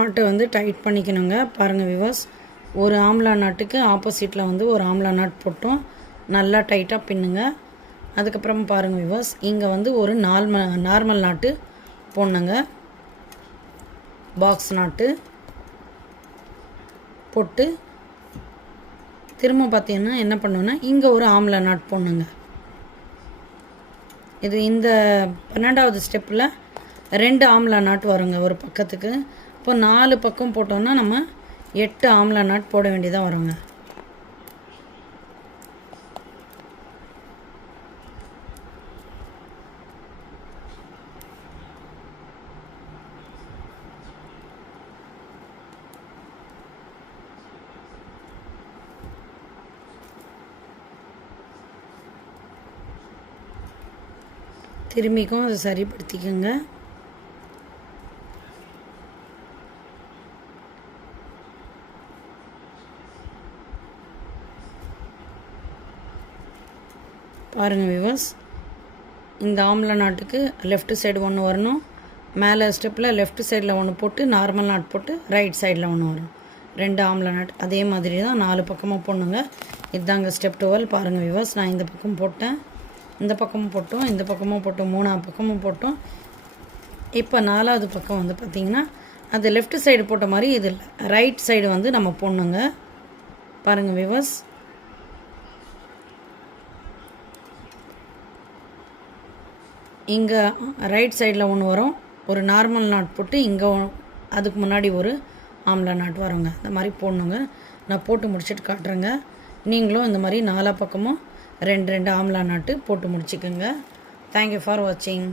நாட்டை வந்து டைட் பண்ணிக்கணுங்க. பாருங்கள் வியூவர்ஸ், ஒரு ஆம்லா நாட்டுக்கு ஆப்போசிட்டில் வந்து ஒரு ஆம்லா நாட் போட்டோம். நல்லா டைட்டாக பின்னுங்க. அதுக்கப்புறம் பாருங்கள் வியூவர்ஸ், இங்கே வந்து ஒரு நார்மல் நாட்டு போடணுங்க. பாக்ஸ் நாட்டு போட்டு திரும்ப பார்த்தீங்கன்னா என்ன பண்ணுன்னா இங்கே ஒரு ஆம்லா நாட் போடணுங்க. இது இந்த 12வது ஸ்டெப்பில் 2 ஆம்லா நாட் வருங்க ஒரு பக்கத்துக்கு. இப்போ 4 பக்கம் போட்டோம்னா நம்ம 8 ஆம்லா நாட் போட வேண்டியதாக வருங்க. திரும்பிக்கும் அதை சரிப்படுத்திக்கோங்க. பாருங்கள் வியூவர்ஸ், இந்த ஆம்லா நாட்டுக்கு லெஃப்ட் சைடு ஒன்று வரணும். மேலே ஸ்டெப்பில் லெஃப்ட் சைடில் ஒன்று போட்டு நார்மல் நாட் போட்டு ரைட் சைடில் ஒன்று வரும். 2 ஆம்லா நாட் அதே மாதிரி தான் 4 பக்கமும் போடணுங்க. இதுதாங்க ஸ்டெப் 12. பாருங்கள் வியூவர்ஸ், நான் இந்த பக்கம் போட்டேன், இந்த பக்கமும் போட்டோம், இந்த பக்கமும் போட்டோம், 3ஆம் பக்கமும் போட்டோம். இப்போ 4வது பக்கம் வந்து பார்த்திங்கன்னா அது லெஃப்ட் சைடு போட்ட மாதிரி இது இல்லை, ரைட் சைடு வந்து நம்ம போடணுங்க. பாருங்கள் வியூவர்ஸ், இங்கே ரைட் சைடில் ஒன்று வரும், ஒரு நார்மல் நாட் போட்டு இங்கே அதுக்கு முன்னாடி ஒரு ஆம்லா நாட் வருங்க. இந்த மாதிரி போடணுங்க. நான் போட்டு முடிச்சுட்டு காட்டுறேங்க. நீங்களும் இந்த மாதிரி 4 பக்கமும் 2 ஆம்லா நாட்டு போட்டு முடிச்சுக்கோங்க. தேங்க்யூ ஃபார் வாட்சிங்.